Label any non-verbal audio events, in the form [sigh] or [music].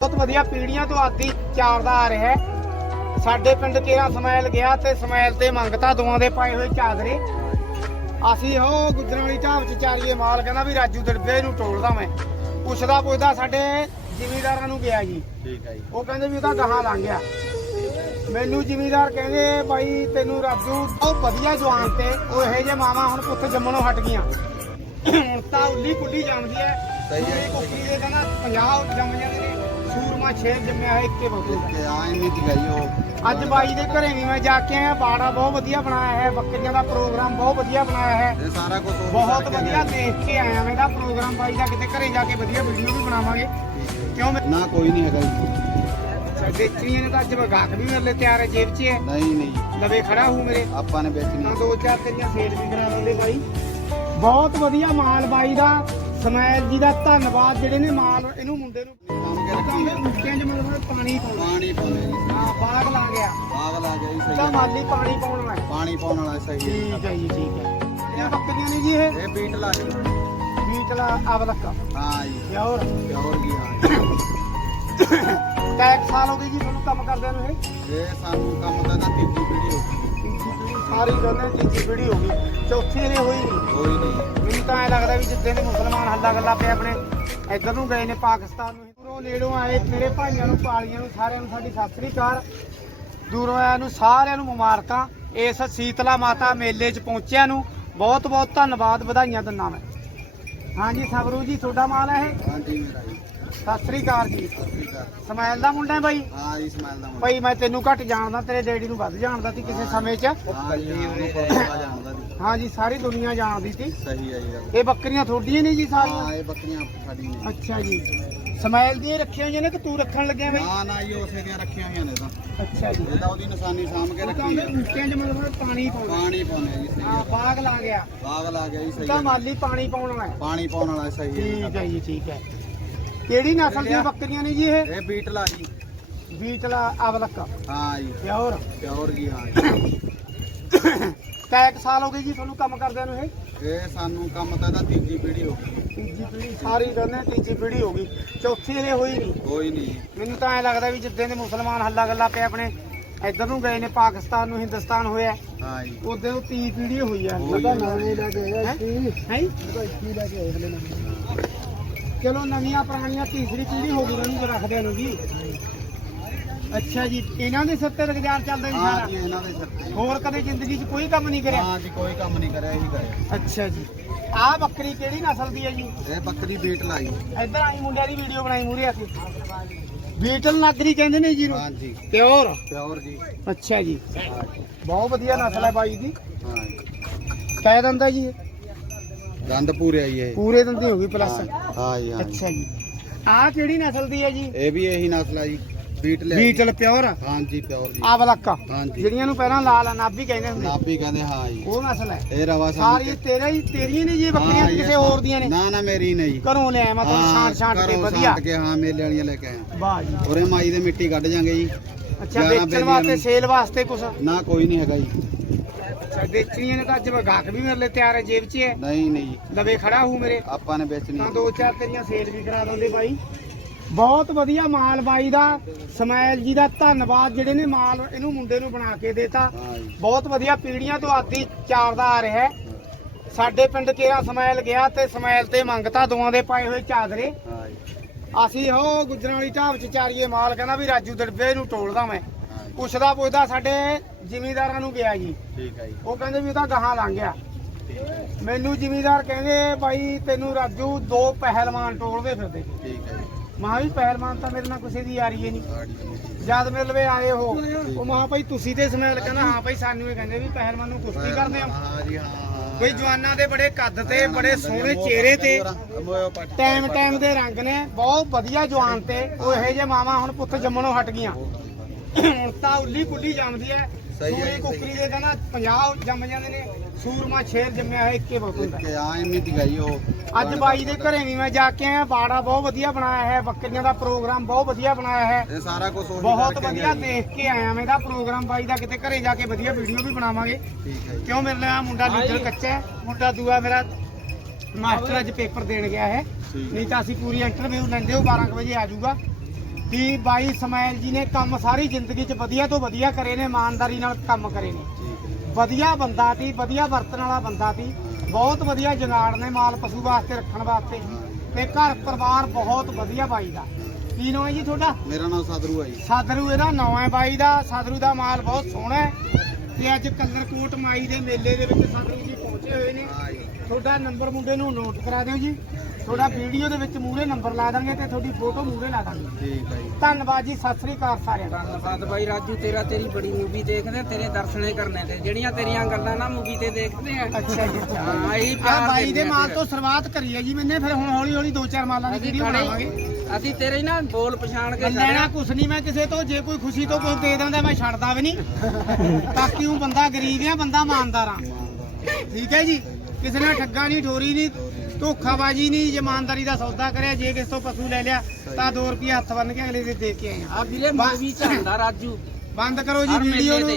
ਬਹੁਤ ਵਧੀਆ ਪੀੜੀਆਂ ਤੋਂ ਆਦੀ ਚਾਰਦਾ ਆ ਰਿਹਾ ਹੈ। ਸਾਡੇ ਪਿੰਡ ਕੇਰਾ ਸਮੈਲ ਗਿਆ ਤੇ ਸਮੈਲ ਤੇ ਮੰਗਤਾ ਦੋਵਾਂ ਦੇ ਪਾਏ ਹੋਏ ਚਾਦਰੇ। ਅਸੀਂ ਹੋ ਗੁਜਰਾਂ ਵਾਲੀ ਢਾਬ ਚ ਚਾਰੀਏ ਮਾਲ ਕਹਿੰਦਾ ਵੀ ਰਾਜੂ ਦੜਬੇ ਨੂੰ ਟੋਲਦਾ ਮੈਂ। ਪੁੱਛਦਾ ਪੁੱਛਦਾ ਸਾਡੇ ਜ਼ਿਮੀਦਾਰਾਂ ਨੂੰ ਗਿਆ ਜੀ। ਠੀਕ ਹੈ ਜੀ। ਉਹ ਕਹਿੰਦੇ ਵੀ ਉਹਦਾ ਗਾਹਾਂ ਲੰਘ ਗਿਆ। ਮੈਨੂੰ ਜ਼ਿਮੀਦਾਰ ਕਹਿੰਦੇ ਬਾਈ ਤੈਨੂੰ ਰਾਜੂ ਬਹੁਤ ਵਧੀਆ ਜਵਾਨ ਤੇ ਉਹ ਇਹੋ ਜਿਹੇ ਮਾਵਾ ਹੁਣ ਪੁੱਤ ਜੰਮਣੋਂ ਹਟ ਗਈਆਂ। ਹੁਣ ਤਾਂ ਉੱਲੀ ਕੁੱਲੀ ਜੰਮਦੀ ਐ ਸਹੀ ਹੈ। ਕੁੱਕਰੀ ਦੇ ਕਹਿੰਦਾ 50 ਜੰਮ ਜਾਂਦੇ ਨੇ। ਸੂਰਮਾ ਛੇ ਜੰਮਿਆ ਹੈ ਇੱਕੇ ਬੋਤਲ ਕਿ ਆ ਇੰਨੀ ਦੀ ਗਈ ਉਹ ਅੱਜ ਬਾਈ ਦੇ ਘਰੇ ਵੀ ਮੈਂ ਜਾ ਕੇ ਆਇਆ ਬਾੜਾ ਬਹੁਤ ਵਧੀਆ ਬਣਾਇਆ ਹੈ ਬੱਕਰੀਆਂ ਦਾ ਪ੍ਰੋਗਰਾਮ ਬਹੁਤ ਵਧੀਆ ਬਣਾਇਆ ਹੈ। ਇਹ ਸਾਰਾ ਕੁਝ ਬਹੁਤ ਵਧੀਆ ਦੇਖ ਕੇ ਆਇਆ ਮੈਂ ਇਹਦਾ ਪ੍ਰੋਗਰਾਮ ਬਾਈ ਦਾ ਕਿਤੇ ਘਰੇ ਜਾ ਕੇ ਵਧੀਆ ਵੀਡੀਓ ਵੀ ਬਣਾਵਾਂਗੇ। ਕਿਉਂ ਮੈਂ ਨਾ ਕੋਈ ਨਹੀਂ ਹੈਗਾ ਜੀ। ਦੇਖੀਆਂ ਨੇ ਤਾਂ ਅੱਜ ਵਗਾਕ ਵੀ ਮੇਰੇ ਲਈ ਤਿਆਰ ਹੈ ਜੇਬ 'ਚ ਹੈ ਨਹੀਂ ਨਹੀਂ। ਲਵੇ ਖੜਾ ਹੂੰ ਮੇਰੇ। ਆਪਾਂ ਨੇ ਵੇਚਣੀ ਤਾਂ ਦੋ ਚਾਰ ਤੇਰੀਆਂ ਸੇਲ ਵੀ ਕਰਾ ਦਿੰਦੇ ਬਾਈ। ਬਹੁਤ ਵਧੀਆ ਮਾਲ ਬਾਈ ਦਾ। ਸਮੈਲ ਜੀ ਦਾ ਧੰਨਵਾਦ ਜਿਹੜੇ ਨੇ ਮਾਲ ਇਹਨੂੰ ਮੁੰਡੇ ਨੂੰ ਕੇ ਕਹਿੰਦੇ ਰੱਖੀ ਮੁੱਕਿਆਂ 'ਚ ਮਤਲਬ ਪਾਣੀ ਪਾਉਣਾ ਪਾਣੀ ਪਾਉਣਾ ਜੀ ਹਾਂ ਬਾਗ ਲਾ ਗਿਆ ਬਾਗ ਲਾ ਗਿਆ ਜੀ ਸਹੀ ਤਾਂ ਮਾਲੀ ਪਾਣੀ ਪਾਉਣਾ ਹੈ ਪਾਣੀ ਪਾਉਣ ਵਾਲਾ ਸਹੀ ਹੈ ਠੀਕ ਹੈ ਜੀ ਠੀਕ ਹੈ ਇਹ ਬੱਕਰੀਆਂ ਨੇ ਜੀ ਇਹ ਇਹ ਬੀਟ ਲਾ ਜੀ ਬੀਟਲਾ ਅਵਲਕ ਹਾਂ ਜੀ ਪਿਓਰ ਪਿਓਰ ਕੀ ਹਾਂ ਕੈਕ ਸਾਲ ਹੋ ਗਏ ਜੀ ਤੁਹਾਨੂੰ ਕੰਮ ਕਰਦਿਆਂ ਨੂੰ ਇਹ ਇਹ ਸਾਨੂੰ ਕੰਮ ਦਾ ਤਾਂ ਤੀਜੀ ਪੀੜੀ ਹੋ ਗਈ ਸਾਰੀ ਦੋਨੇ ਤੀਜੀ ਪੀੜ੍ਹੀ ਹੋ ਗਈ ਚੌਥੀ ਨੇ ਹੋਈ ਨਹੀਂ। ਕੋਈ ਨਹੀਂ ਮੈਨੂੰ ਤਾਂ ਐ ਲੱਗਦਾ ਵੀ ਜਿੱਦਾਂ ਦੇ ਮੁਸਲਮਾਨ ਹੱਲਾ ਗੱਲਾ ਪਏ ਆਪਣੇ, ਇੱਧਰ ਨੂੰ ਗਏ ਨੇ ਪਾਕਿਸਤਾਨ ਨੂੰ। ਨੇੜੋਂ ਆਏ ਮੇਰੇ ਭਾਈਆਂ ਨੂੰ ਪਾਲੀਆਂ ਨੂੰ ਸਾਰਿਆਂ ਨੂੰ ਸਾਡੀ ਸਤਿ ਸ੍ਰੀ ਅਕਾਲ। ਦੂਰੋਂ ਆਇਆਂ ਨੂੰ ਸਾਰਿਆਂ ਨੂੰ ਮੁਬਾਰਕਾਂ ਇਸ ਸੀਤਲਾ ਮਾਤਾ ਮੇਲੇ 'ਚ ਪਹੁੰਚਿਆਂ ਨੂੰ। ਬਹੁਤ ਬਹੁਤ ਧੰਨਵਾਦ ਵਧਾਈਆਂ ਦਿੰਦਾ ਮੈਂ। ਹਾਂਜੀ ਸਬਰੂ ਜੀ ਤੁਹਾਡਾ ਮਾਲ ਹੈ ਇਹ? ਹਾਂ ਜੀ ਮੇਰਾ ਜੀ। ਸਤਿ ਸ੍ਰੀ ਅਕਾਲ ਜੀ। ਆ ਸਮੈਲ ਦਾ ਮੁੰਡਾ ਹੈ ਬਾਈ? ਹਾਂ ਜੀ ਸਮਾਈਲ ਦਾ ਮੁੰਡਾ। ਭਾਈ ਮੈਂ ਤੈਨੂੰ ਘੱਟ ਜਾਣਦਾ ਤੇਰੇ ਡੈਡੀ ਨੂੰ ਵੱਧ ਜਾਣਦਾ ਸੀ ਕਿਸੇ ਸਮੇਂ 'ਚ। ਹਾਂ ਜੀ ਉਹਨੂੰ ਪਤਾ ਜਾਣਦਾ ਜੀ ਹਾਂਜੀ ਸਾਰੀ ਦੁਨੀਆ ਜਾਣਦੀ ਸੀ। ਸਹੀ ਹੈ ਜੀ ਇਹ ਬੱਕਰੀਆਂ ਤੁਹਾਡੀਆਂ ਨੇ ਜੀ ਸਾਰੀਆਂ? ਹਾਂ ਇਹ ਬੱਕਰੀਆਂ ਸਾਡੀਆਂ ਨੇ। ਅੱਛਾ ਜੀ। ਸਮੈਲ ਦੀਆਂ ਰੱਖੀਆਂ ਹੋਈਆਂ ਨੇ ਕਿ ਤੂੰ ਰੱਖਣ ਲੱਗਿਆ ਬਈ? ਨਾ ਨਾ ਜੀ ਉਸੇ ਦੀਆਂ ਰੱਖੀਆਂ ਹੋਈਆਂ ਨੇ ਤਾਂ। ਅੱਛਾ ਜੀ। ਇਹ ਤਾਂ ਉਹਦੀ ਨਿਸ਼ਾਨੀ ਸਾਂਭ ਕੇ ਉਹ ਤਾਂ ਰੱਖੀ ਉਹਦੇ ਹੈ। ਬੂਟਿਆਂ 'ਚ ਮਤਲਬ ਪਾਣੀ ਪਾਉਣਾ। ਪਾਣੀ ਪਾਉਣਾ ਜੀ ਸਹੀ ਹਾਂ। ਹੈ ਬਾਗ ਲਾ ਗਿਆ। ਬਾਗ ਲਾ ਗਿਆ ਜੀ ਸਹੀ ਤਾਂ ਹੈ। ਮਾਲੀ ਪਾਣੀ ਪਾਉਣਾ ਹੈ। ਪਾਣੀ ਪਾਉਣ ਵਾਲਾ ਸਹੀ ਠੀਕ ਹੈ ਹੈ ਜੀ ਠੀਕ ਹੈ। ਕਿਹੜੀ ਨਸਲ ਦੀਆਂ ਬੱਕਰੀਆਂ ਨੇ ਜੀ ਇਹ? ਇਹ ਬੀਟ ਲਾ ਜੀ। ਬੀਟਲਾ ਅਵਲਕ। ਹਾਂ ਜੀ। ਪਿਓਰ। ਪਿਓਰ ਕੀ ਹਾਂ। ਜੀ [coughs] ਕੈਕ ਸਾਲ ਹੋ ਗਏ ਜੀ ਤੁਹਾਨੂੰ ਕੰਮ ਕਰਦਿਆਂ ਨੂੰ ਇਹ? ਇਹ ਸਾਨੂੰ ਕੰਮ ਤਾਂ ਇਹਦਾ ਤੀਜੀ ਪੀੜੀ ਹੋ ਗਈ। ਤੀਜੀ ਪੀੜ੍ਹੀ ਸਾਰੀ ਦੋਨੇ ਤੀਜੀ ਪੀੜ੍ਹੀ ਹੋ ਗਈ। ਚੌਥੀ ਨੇ ਹੋਈ ਨਹੀਂ। ਕੋਈ ਨਹੀਂ। ਮੈਨੂੰ ਤਾਂ ਐ ਲੱਗਦਾ ਵੀ ਜਿੱਦਾਂ ਦੇ ਮੁਸਲਮਾਨ ਹੱਲਾ ਗੱਲਾ ਪਏ ਆਪਣੇ ਇੱਧਰ ਨੂੰ ਗਏ ਨੇ ਪਾਕਿਸਤਾਨ ਨੂੰ ਹਿੰਦੁਸਤਾਨ ਹੋਇਆ। ਹਾਂ ਜੀ। ਉਹਦੇ ਉਹ ਤੀ ਪੀੜ੍ਹੀ ਹੋਈ ਆ। ਹੋਈ ਆ। ਨਵੇਂ ਲੈ ਕੇ ਆਇਆ ਹੈ? ਲੈ ਕੇ ਆਏ ਹਲੇ ਨਵੇਂ। ਚਲੋ ਨਵੀਆਂ ਪੁਰਾਣੀਆਂ ਤੀਸਰੀ ਪੀੜ੍ਹੀ ਹੋ ਗਈ ਉਹਨੂੰ ਰੱਖਦੇ ਨੂੰ ਜੀ। ਅੱਛਾ ਜੀ ਇਹਨਾਂ ਦੇ ਸਿਰ ਤੇ ਰੁਜ਼ਗਾਰ ਚੱਲਦਾ ਜੀ ਹਾਂ ਸਾਰਾ ਇਹਨਾਂ ਦੇ ਸਿਰ ਤੇ ਹੋਰ ਕਦੇ ਜ਼ਿੰਦਗੀ 'ਚ ਕੋਈ ਕੰਮ ਨਹੀਂ ਕਰਿਆ? ਹਾਂ ਜੀ ਕੋਈ ਕੰਮ ਨਹੀਂ ਕਰਿਆ ਇਹੀ ਕਰਿਆ। ਅੱਛਾ ਜੀ। ਆਹ ਬੱਕਰੀ ਕਿਹੜੀ ਨਸਲ ਦੀ ਹੈ ਜੀ? ਇਹ ਬੱਕਰੀ ਬੀਟ ਲਾਈ। ਇੱਧਰ ਆਈ ਮੁੰਡਿਆਂ ਦੀ ਵੀਡੀਓ ਬਣਾਈ ਮੂਰੇ ਆ ਕੇ। ਬੀਟਲ ਨਾਗਰੀ ਕਹਿੰਦੇ ਨੇ ਜੀ ਨੂੰ ਹਾਂ ਜੀ। ਪਿਓਰ? ਪਿਓਰ ਜੀ। ਅੱਛਾ ਜੀ। ਹਾਂ ਜੀ। ਬਹੁਤ ਵਧੀਆ ਨਸਲ ਹੈ ਬਾਈ ਦੀ ਹਾਂ ਜੀ। ਕਹਿ ਦਿੰਦਾ ਜੀ ਇਹ? ਦੰਦ ਪੂਰੇ ਆਈ ਇਹ। ਪੂਰੇ ਦਿੰਦੀ ਹੋ ਗਈ ਪਲੱਸ ਹਾਂ ਹਾਂ ਜੀ ਹਾਂ ਜੀ। ਅੱਛਾ ਜੀ। ਆਹ ਕਿਹੜੀ ਨਸਲ ਦੀ ਹੈ ਜੀ? ਇਹ ਵੀ ਇਹੀ ਨਸਲ ਆ ਜੀ। ਬੀਟ ਲੈ ਬੀਟਲ ਪਿਓਰ? ਹਾਂ ਜੀ ਪਿਓਰ ਜੀ ਆ ਬਲੱਕਾ ਹਾਂ ਜੀ ਜਿਹੜੀਆਂ ਨੂੰ ਪਹਿਲਾਂ ਲਾਲ ਅਨਾਬੀ ਕਹਿੰਦੇ ਹੁੰਦੇ। ਨਾਭੀ ਕਹਿੰਦੇ ਹਾਂ ਜੀ। ਉਹ ਨਸਲ ਹੈ। ਇਹ ਰਵਾ ਸਾਰੀ ਤੇਰੇ ਹੀ ਤੇਰੀਆਂ ਨੇ ਜੀ ਬੱਕਰੀਆਂ ਕਿ ਕਿਸੇ ਹੋਰ ਦੀਆਂ ਨੇ। ਨਾ ਨਾ ਮੇਰੀ ਨਹੀਂ। ਘਰੋਂ ਲਿਆਇਆ ਮੈਂ ਤੁਹਾਨੂੰ ਛਾਂਟ ਛਾਂਟ ਕੇ ਵਧੀਆ। ਕੇ ਹਾਂ ਮੇਲੇ ਵਾਲੀਆਂ ਲੈ ਕੇ ਆਏ ਵਾਹ ਜੀ। ਉਰੇ ਮਾਈ ਦੇ ਮਿੱਟੀ ਕੱਢ ਜਾਂਗੇ ਜੀ। ਅੱਛਾ ਗਿਆਰਾਂ ਵੇਚਣ ਬੇਲੀਆਂ ਵਾਸਤੇ ਨੂੰ। ਸੇਲ ਵਾਸਤੇ ਕੁਛ? ਨਾ ਕੋਈ ਨਹੀਂ ਹੈਗਾ ਜੀ। ਅੱਛਾ ਵੇਚਣੀਆਂ ਨੇ ਤਾਂ ਅੱਜ ਵਗਾਕ ਵੀ ਮੇਰੇ ਲਈ ਤਿਆਰ ਹੈ ਜੇਬ 'ਚ ਹੈ ਨਹੀਂ ਨਹੀਂ। ਲਵੇ ਖੜਾ ਹੂੰ ਮੇਰੇ। ਆਪਾਂ ਨੇ ਵੇਚਣੀ ਤਾਂ ਦੋ ਚਾਰ ਤੇਰੀਆਂ ਸੇਲ ਵੀ ਕਰਾ ਦਿੰਦੇ ਬਾਈ। ਬਹੁਤ ਵਧੀਆ ਮਾਲ ਬਾਈ ਦਾ ਸਮੈਲ ਜੀ ਦਾ ਧੰਨਵਾਦ ਜਿਹੜੇ ਨੇ ਮਾਲ ਇਹਨੂੰ ਮੁੰਡੇ ਨੂੰ ਬਣਾ ਕੇ ਦੇਤਾ। ਬਹੁਤ ਵਧੀਆ ਪੀੜੀਆਂ ਤੋਂ ਆਦੀ ਚਾਰਦਾ ਆ ਰਿਹਾ ਹੈ। ਸਾਡੇ ਪਿੰਡ ਕੇਰਾ ਸਮੈਲ ਗਿਆ ਤੇ ਸਮੈਲ ਤੇ ਮੰਗਤਾ ਦੋਵਾਂ ਦੇ ਪਾਏ ਹੋਏ ਚਾਦਰੇ। ਅਸੀਂ ਹੋ ਗੁਜਰਾਂ ਵਾਲੀ ਢਾਬ ਚ ਚਾਰੀਏ ਮਾਲ ਕਹਿੰਦਾ ਵੀ ਰਾਜੂ ਦੜਬੇ ਨੂੰ ਟੋਲਦਾ ਮੈਂ। ਪੁੱਛਦਾ ਪੁੱਛਦਾ ਸਾਡੇ ਜ਼ਿਮੀਦਾਰਾਂ ਨੂੰ ਗਿਆ ਜੀ। ਠੀਕ ਹੈ ਜੀ। ਉਹ ਕਹਿੰਦੇ ਵੀ ਉਹਦਾ ਗਾਹਾਂ ਲੰਘ ਗਿਆ। ਮੈਨੂੰ ਜ਼ਿਮੀਦਾਰ ਕਹਿੰਦੇ ਬਾਈ ਤੈਨੂੰ ਰਾਜੂ ਦੋ ਪਹਿਲਵਾਨ ਟੋਲਦੇ ਫਿਰਦੇ। ਠੀਕ ਹੈ ਜੀ। ਮਾਂ ਵੀ ਪਹਿਲਵਾਨ ਤਾਂ ਮੇਰੇ ਨਾਲ ਕਿਸੇ ਦੀ ਯਾਰੀ ਹੀ ਨਹੀਂ। ਜਦ ਮੇਰੇ ਲਵੇ ਆਏ ਹੋ ਉਹ ਮਾਂ ਭਾਈ ਤੁਸੀਂ ਤੇ ਸਮੈਲ ਕਹਿੰਦਾ ਹਾਂ ਭਾਈ ਸਾਨੂੰ ਇਹ ਕਹਿੰਦੇ ਵੀ ਪਹਿਲਵਾਨ ਨੂੰ ਕੁਸ਼ਤੀ ਕਰਦੇ ਆ। ਹਾਂ ਜੀ ਹਾਂ। ਹਾਂ ਕੋਈ ਜਵਾਨਾਂ ਦੇ ਬੜੇ ਕੱਦ ਤੇ ਬੜੇ ਸੋਹਣੇ ਚਿਹਰੇ ਤੇ। ਟਾਈਮ ਟਾਈਮ ਦੇ ਰੰਗ ਨੇ ਬਹੁਤ ਵਧੀਆ ਜਵਾਨ ਤੇ। ਉਹ ਇਹੋ ਜਿਹੇ ਮਾਵਾ ਹੁਣ ਪੁੱਤ ਜੰਮਣੋਂ ਹਟ ਗਈਆਂ। ਹੁਣ ਤਾਂ ਉੱਲੀ ਜੰਮਦੀ ਸਹੀ ਹੈ, ਸੂਰੀ। ਕੁੱਕਰੀ ਦੇ ਕਹਿੰਦਾ 50 ਜੰਮ ਜਾਂਦੇ ਨੇ। ਸੂਰਮਾ ਛੇਰ ਜੰਮਿਆ ਹੈ ਇੱਕੇ ਬੋਤਲ ਦਾ ਕਿ ਆ ਇੰਨੀ ਦੀ ਗਈ ਉਹ। ਅੱਜ ਬਾਈ ਦੇ ਘਰੇ ਵੀ ਮੈਂ ਜਾ ਕੇ ਆਇਆ ਬਾੜਾ ਬਹੁਤ ਵਧੀਆ ਬਣਾਇਆ ਹੈ ਬੱਕਰੀਆਂ ਦਾ ਪ੍ਰੋਗਰਾਮ ਬਹੁਤ ਵਧੀਆ ਬਣਾਇਆ ਹੈ। ਇਹ ਸਾਰਾ ਕੁਝ ਬਹੁਤ ਵਧੀਆ ਦੇਖ ਕੇ ਆਇਆ ਮੈਂ ਇਹਦਾ ਪ੍ਰੋਗਰਾਮ ਬਾਈ ਦਾ ਕਿਤੇ ਘਰੇ ਜਾ ਕੇ ਵਧੀਆ ਵੀਡੀਓ ਵੀ ਬਣਾਵਾਂਗੇ। ਠੀਕ ਹੈ ਜੀ। ਕਿਉਂ ਮੇਰੇ ਨਾਲ ਮੁੰਡਾ ਲੀਡਰ ਕੱਚਾ ਹੈ ਮੁੰਡਾ ਦੂਆ ਮੇਰਾ ਮਾਸਟਰ ਅੱਜ ਪੇਪਰ ਦੇਣ ਗਿਆ ਹੈ। ਨਹੀਂ ਤਾਂ ਅਸੀਂ ਪੂਰੀ ਇੰਟਰਵਿਊ ਲੈਂਦੇ ਹੋ 12 ਕੁ ਵਜੇ ਆ ਜਾਊਗਾ। ਵੀ ਬਾਈ ਸਮੈਲ ਜੀ ਨੇ ਕੰਮ ਸਾਰੀ ਜ਼ਿੰਦਗੀ 'ਚ ਵਧੀਆ ਤੋਂ ਵਧੀਆ ਕਰੇ ਨੇ ਇਮਾਨਦਾਰੀ ਨਾਲ ਕੰਮ ਕਰੇ ਨੇ। ਵਧੀਆ ਬੰਦਾ ਸੀ ਵਧੀਆ ਵਰਤਣ ਵਾਲਾ ਬੰਦਾ ਸੀ। ਬਹੁਤ ਵਧੀਆ ਜਗਾੜ ਨੇ ਮਾਲ ਪਸ਼ੂ ਵਾਸਤੇ ਰੱਖਣ ਵਾਸਤੇ ਤੇ ਘਰ ਪਰਿਵਾਰ ਬਹੁਤ ਵਧੀਆ ਬਾਈ ਦਾ। ਕੀ ਨਾਮ ਹੈ ਜੀ ਤੁਹਾਡਾ? ਮੇਰਾ ਨਾਮ ਸਾਦਰੂ ਹੈ ਜੀ। ਸਾਧਰੂ ਇਹਦਾ ਨਾਂ ਹੈ ਬਾਈ ਦਾ। ਸਾਧਰੂ ਦਾ ਮਾਲ ਬਹੁਤ ਸੋਹਣਾ ਹੈ। ਤੇ ਅੱਜ ਕਲਰਕੋਟ ਮਾਈ ਦੇ ਮੇਲੇ ਦੇ ਵਿੱਚ ਸਾਧਰੂ ਜੀ ਪਹੁੰਚੇ ਹੋਏ ਨੇ। ਤੁਹਾਡਾ ਨੰਬਰ ਮੁੰਡੇ ਨੂੰ ਨੋਟ ਕਰਾ ਦਿਓ ਜੀ। ਤੁਹਾਡਾ ਵੀਡੀਓ ਦੇ ਵਿੱਚ ਮੂਹਰੇ ਨੰਬਰ ਲਾ ਦਾਂਗੇ ਤੇ ਤੁਹਾਡੀ ਫੋਟੋ ਮੂਹਰੇ ਲਾ ਦਾਂਗੇ। ਠੀਕ ਹੈ ਜੀ। ਧੰਨਵਾਦ ਜੀ ਸਤਿ ਸ੍ਰੀ ਅਕਾਲ ਸਾਰਿਆਂ ਨੂੰ ਧੰਨਵਾਦ ਬਾਈ ਰਾਜੂ ਤੇਰਾ ਤੇਰੀ ਬੜੀ ਮੂਵੀ ਦੇਖਦੇ ਤੇਰੇ ਦਰਸ਼ਨੇ ਕਰਨੇ ਤੇ। ਜਿਹੜੀਆਂ ਤੇਰੀਆਂ ਗੱਲਾਂ ਨਾ ਮੂਵੀ ਤੇ ਦੇਖਦੇ ਆ। ਅੱਛਾ ਜੀ। ਹਾਂ ਇਹੀ ਪਿਆਰ ਬਾਈ ਦੇ ਮਾਲ। ਤੋਂ ਸ਼ੁਰੂਆਤ ਕਰੀ ਹੈ ਜੀ ਮੈਨੇ ਫਿਰ ਹੁਣ ਹੌਲੀ ਹੌਲੀ ਦੋ ਚਾਰ ਮਾਲਾਂ ਦੀ ਵੀਡੀਓ ਬਣਾਵਾਂਗੇ। ਅਸੀਂ ਤੇਰੇ ਨਾ ਬੋਲ ਪਛਾਣ ਕੇ ਲੈਣਾ ਕੁਛ ਨਹੀਂ ਮੈਂ ਕਿਸੇ ਤੋਂ ਜੇ ਕੋਈ ਖੁਸ਼ੀ ਤੋਂ ਕੁਝ ਦੇ ਦਿੰਦਾ ਮੈਂ ਛੱਡਦਾ ਵੀ ਨਹੀਂ। ਬਾਕੀ ਉਹ ਬੰਦਾ ਗਰੀਬ ਆ ਬੰਦਾ ਇਮਾਨਦਾਰ ਆ। ਠੀਕ ਹੈ ਜੀ। ਕਿਸੇ ਨਾਲ ਠੱਗਾ ਨਹੀਂ ਠੋਰੀ ਨਹੀਂ ਧੋਖਾਬਾਜੀ ਨਹੀਂ ਇਮਾਨਦਾਰੀ ਦਾ ਸੌਦਾ ਕਰਿਆ ਜੇ ਕਿਸੇ ਤੋਂ ਪਸ਼ੂ ਲੈ ਲਿਆ ਤਾਂ 2 ਰੁਪਏ ਹੱਥ ਬੰਨ ਕੇ ਅਗਲੇ ਦੇ ਦੇ ਕੇ ਆਏ ਆ ਵੀਰੇ ਮੂਵੀ ਚ ਹੁੰਦਾ ਰਾਜੂ ਬੰਦ ਕਰੋ ਜੀ ਵੀਡੀਓ ਨੂੰ।